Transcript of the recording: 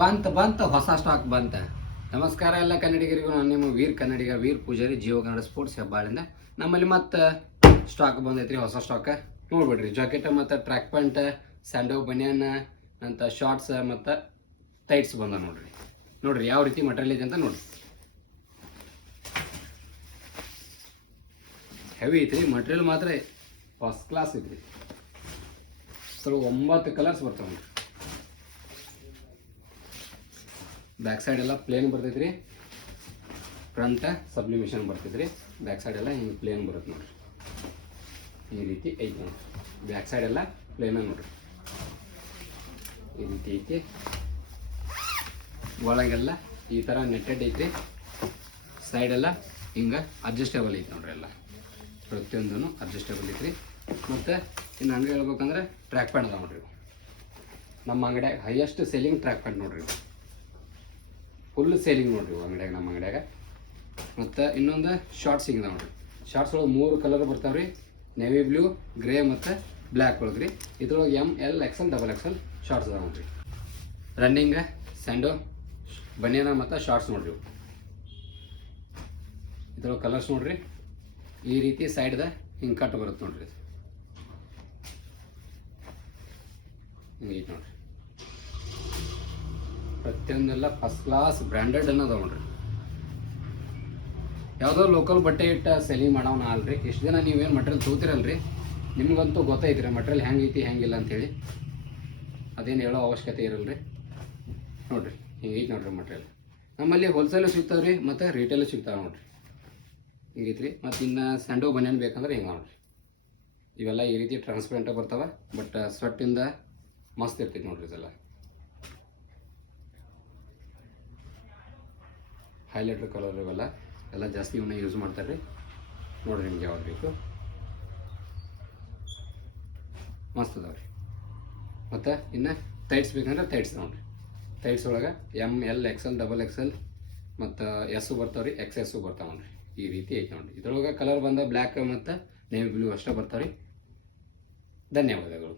ಬಂತ ಹೊಸ ಸ್ಟಾಕ್ ಬಂತ. ನಮಸ್ಕಾರ ಎಲ್ಲ ಕನ್ನಡಿಗರಿಗೂ. ನಾನು ನಿಮ್ಮ ವೀರ್ ಕನ್ನಡಿಗ, ವೀರ್ ಪೂಜಾರಿ, ಜಿಯೋ ಕನ್ನಡ ಸ್ಪೋರ್ಟ್ಸ್ ಹೆಬ್ಬಾಳಿಂದ. ನಮ್ಮಲ್ಲಿ ಮತ್ತೆ ಸ್ಟಾಕ್ ಬಂದೈತ್ರಿ, ಹೊಸ ಸ್ಟಾಕ್. ನೋಡ್ಬಿಡ್ರಿ, ಜಾಕೆಟ್ ಮತ್ತು ಟ್ರ್ಯಾಕ್ ಪ್ಯಾಂಟ್, ಸ್ಯಾಂಡೋ ಬನಿಯನ್ ಅಂತ ಶಾರ್ಟ್ಸ್ ಮತ್ತು ಟೈಟ್ಸ್ ಬಂದ ನೋಡ್ರಿ ಯಾವ ರೀತಿ ಮಟೀರಿಯಲ್ ಐತೆ ಅಂತ ನೋಡ್ರಿ. ಹೆವಿ ಐತ್ರಿ ಮಟೀರಿಯಲ್, ಮಾತ್ರ ಫಸ್ಟ್ ಕ್ಲಾಸ್ ಐತ್ರಿ. ಸ್ವಲ್ಪ 9 ಕಲರ್ಸ್ ಬರ್ತಾವೆ ನೋಡ್ರಿ. ಬ್ಯಾಕ್ ಸೈಡ್ ಎಲ್ಲ ಪ್ಲೇನ್ ಬರ್ತೈತ್ರಿ, ಫ್ರಂಟ್ ಸಬ್ಲಿಮೇಷನ್ ಬರ್ತೈತ್ರಿ. ಬ್ಯಾಕ್ ಸೈಡ್ ಎಲ್ಲ ಹಿಂಗೆ ಪ್ಲೇನ್ ಬರುತ್ತೆ ನೋಡ್ರಿ. ಈ ರೀತಿ ಐತಿ ನೋಡ್ರಿ. ಬ್ಯಾಕ್ ಸೈಡ್ ಎಲ್ಲ ಪ್ಲೇನ ನೋಡ್ರಿ, ಈ ರೀತಿ ಐತಿ. ಒಳಗೆಲ್ಲ ಈ ಥರ ನೆಟ್ಟೆಡ್ ಐತ್ರಿ. ಸೈಡ್ ಎಲ್ಲ ಹಿಂಗೆ ಅಡ್ಜಸ್ಟೇಬಲ್ ಐತಿ ನೋಡ್ರಿ. ಎಲ್ಲ ಪ್ರತಿಯೊಂದೂ ಅಡ್ಜಸ್ಟೇಬಲ್ ಐತ್ರಿ. ಮತ್ತು ಇನ್ನು ಹಂಗೆ ಹೇಳ್ಬೇಕಂದ್ರೆ ಟ್ರ್ಯಾಕ್ ಪ್ಯಾಂಟ್ ಅದಾವ ನೋಡ್ರಿ. ನಮ್ಮ ಅಂಗಡಿಯಾಗ ಹೈಯೆಸ್ಟ್ ಸೇಲಿಂಗ್ ಟ್ರ್ಯಾಕ್ ಪ್ಯಾಂಟ್ ನೋಡ್ರಿ. ಫುಲ್ ಸೇಲಿಂಗ್ ನೋಡ್ರಿ ಅಂಗಡಿಯಾಗ, ನಮ್ಮ ಅಂಗಡಿಯಾಗ. ಮತ್ತು ಇನ್ನೊಂದು ಶಾರ್ಟ್ಸ್ ಹಿಂಗೆ ನೋಡ್ರಿ. ಶಾರ್ಟ್ಸ್ ಒಳಗೆ 3 ಕಲರ್ ಬರ್ತಾವ್ರಿ, ನೇವಿ ಬ್ಲೂ, ಗ್ರೇ ಮತ್ತು ಬ್ಲ್ಯಾಕ್ ಒಳಗೆ ರೀ. ಇದ್ರೊಳಗೆ ML, XL, XXL ಶಾರ್ಟ್ಸ್ ಅದಾವ ನೋಡ್ರಿ. ರನ್ನಿಂಗ್ ಸ್ಯಾಂಡೋ ಬನಿಯನ ಮತ್ತು ಶಾರ್ಟ್ಸ್ ನೋಡ್ರಿ. ಇದ್ರೊಳಗೆ ಕಲರ್ಸ್ ನೋಡ್ರಿ. ಈ ರೀತಿ ಸೈಡ್ದ ಹಿಂಗೆ ಕಟ್ ಬರುತ್ತೆ ನೋಡ್ರಿ. ಹಿಂಗೆ ಐತೆ ನೋಡ್ರಿ. ಪ್ರತಿಯೊಂದೆಲ್ಲ ಫಸ್ಟ್ ಕ್ಲಾಸ್ ಬ್ರ್ಯಾಂಡೆಡ್ ಅನ್ನೋದು ನೋಡ್ರಿ. ಯಾವುದೋ ಲೋಕಲ್ ಬಟ್ಟೆ ಇಟ್ಟ ಸೆಲಿಂಗ್ ಮಾಡೋಣ ಅಲ್ರಿ. ಇಷ್ಟು ದಿನ ನೀವೇನು ಮಟೀರಿಯಲ್ ತೊಗೋತಿರಲ್ರಿ, ನಿಮ್ಗಂತೂ ಗೊತ್ತೈತ್ರಿ ಮಟೀರಿಯಲ್ ಹೆಂಗೈತಿ ಹೆಂಗಿಲ್ಲ ಅಂತೇಳಿ. ಅದೇನು ಹೇಳೋ ಅವಶ್ಯಕತೆ ಇರಲ್ರಿ. ನೋಡ್ರಿ ಹಿಂಗೈತಿ ನೋಡ್ರಿ ಮಟೀರಿಯಲ್. ನಮ್ಮಲ್ಲಿ ಹೋಲ್ಸೇಲು ಸಿಗ್ತಾವೆ ರೀ, ಮತ್ತು ರಿಟೇಲು ಸಿಗ್ತಾವೆ ನೋಡ್ರಿ. ಹಿಂಗೈತಿ ರೀ. ಮತ್ತು ಇನ್ನು ಸ್ಯಾಂಡೋ ಬನಿಯನ್ ಬೇಕಂದ್ರೆ ಹಿಂಗೆ ನೋಡ್ರಿ. ಇವೆಲ್ಲ ಈ ರೀತಿ ಟ್ರಾನ್ಸ್ಪರೆಂಟಾಗಿ ಬರ್ತಾವೆ, ಬಟ್ ಸ್ವೆಟ್ಟಿಂದ ಮಸ್ತ್ ಇರ್ತೈತಿ ನೋಡ್ರಿ. ಇದೆಲ್ಲ ಹೈಲೈಟರ್ ಕಲರ್ ಇವೆಲ್ಲ ಎಲ್ಲ ಜಾಸ್ತಿ ಇವನ್ನ ಯೂಸ್ ಮಾಡ್ತಾರೆ ರೀ. ನೋಡಿರಿ ನಿಮ್ಗೆ ಯಾವ್ದು ಬೇಕು, ಮಸ್ತ್ ಅದಾವೆ ರೀ. ಮತ್ತು ಇನ್ನು ಟೈಟ್ಸ್ ಬೇಕಂದ್ರೆ ಟೈಟ್ಸ್ ನೋಡಿರಿ. ಟೈಟ್ಸ್ ಒಳಗೆ ML, XL, XXL ಮತ್ತು S ಬರ್ತಾವೆ ರೀ, XS ಬರ್ತಾವೆ ನೋಡಿರಿ. ಈ ರೀತಿ ಐತೆ ನೋಡಿರಿ. ಇದ್ರೊಳಗೆ ಕಲರ್ ಬಂದ ಬ್ಲ್ಯಾಕ್ ಮತ್ತು ನೇವಿ ಬ್ಲೂ ಅಷ್ಟೇ ಬರ್ತಾವೆ ರೀ. ಧನ್ಯವಾದಗಳು.